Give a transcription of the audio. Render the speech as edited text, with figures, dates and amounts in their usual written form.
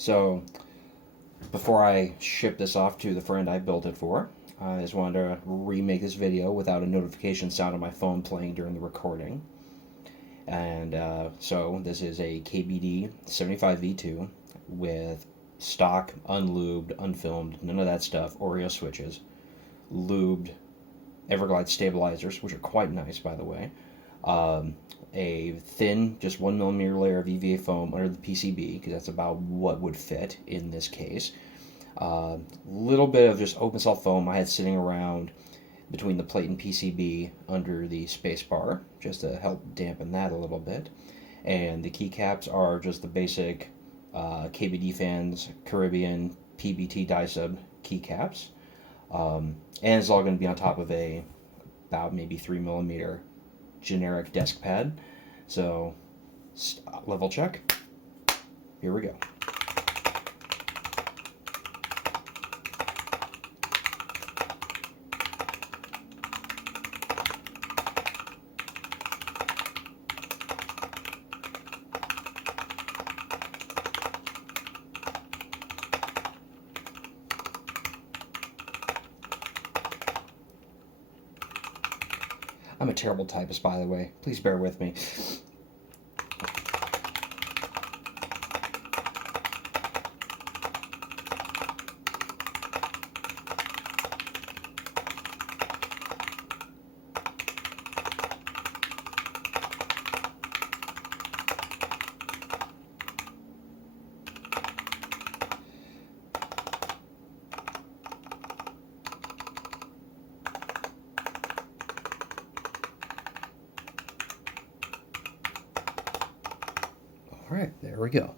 So before I ship this off to the friend I built it for, I just wanted to remake this video without a notification sound on my phone playing during the recording. And so this is a KBD75v2 with stock, unlubed, unfilmed, none of that stuff, Oreo switches, lubed Everglide stabilizers, which are quite nice, by the way, a thin, just 1mm layer of EVA foam under the PCB, because that's about what would fit in this case. Little bit of just open cell foam I had sitting around between the plate and PCB under the space bar, just to help dampen that a little bit. And the keycaps are just the basic KBDfans Caribbean PBT dyesub keycaps. And it's all going to be on top of about maybe 3mm generic desk pad. So level check. Here we go. I'm a terrible typist, by the way. Please bear with me. All right, there we go.